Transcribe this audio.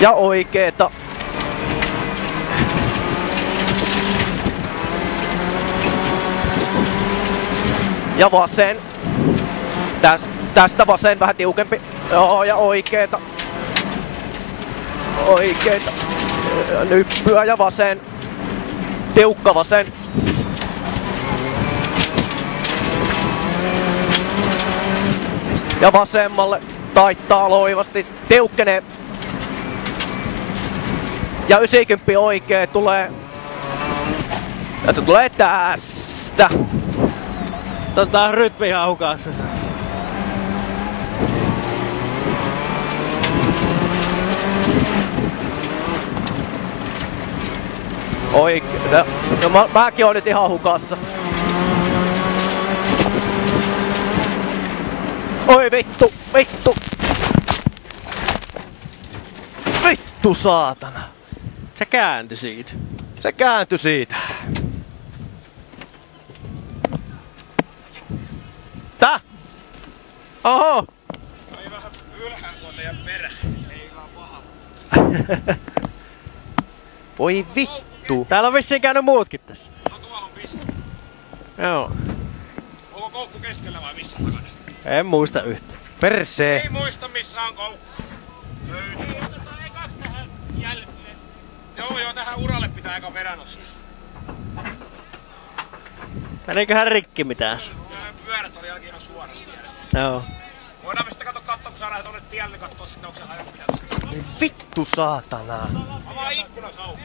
Ja oikeeta. Ja vasen. Tästä vasen vähän tiukempi. Joo, ja oikeeta. Oikeeta. Nyppyä ja vasen. Tiukka vasen. Ja vasemmalle. Taittaa loivasti. Tiukkenee. Ja 90 oikee tulee. Ja tulee tästä. Rytmi ihan hukassa. Oikee. No mäkin oon nyt ihan hukassa. Oi vittu, vittu. Vittu saatana. Se kääntyi siitä. Se kääntyi siitä. Tää? Oho! Ei vähän ylhäällä tuon teidän perä. Ei vaan paha. Voi vittu. Täällä on vissiin käynyt muutkin tässä. No tuolla on piste. Joo. Onko koukku keskellä vai missä takana? En muista yhtä. Persee. Ei muista missä on koukku. Ei kaksi tähän jäljelle. Joo, tähän uralle pitää eka perä nostaa. Meniköhän rikki mitään? Pyörät oli ainakin ihan suorassa vielä. Joo. Voidaan me sitten katsoa, kun saadaan tuonne tielle katsoa sitten, onko se hajonnut. Vittu saatana. Avaa ikkunas auki.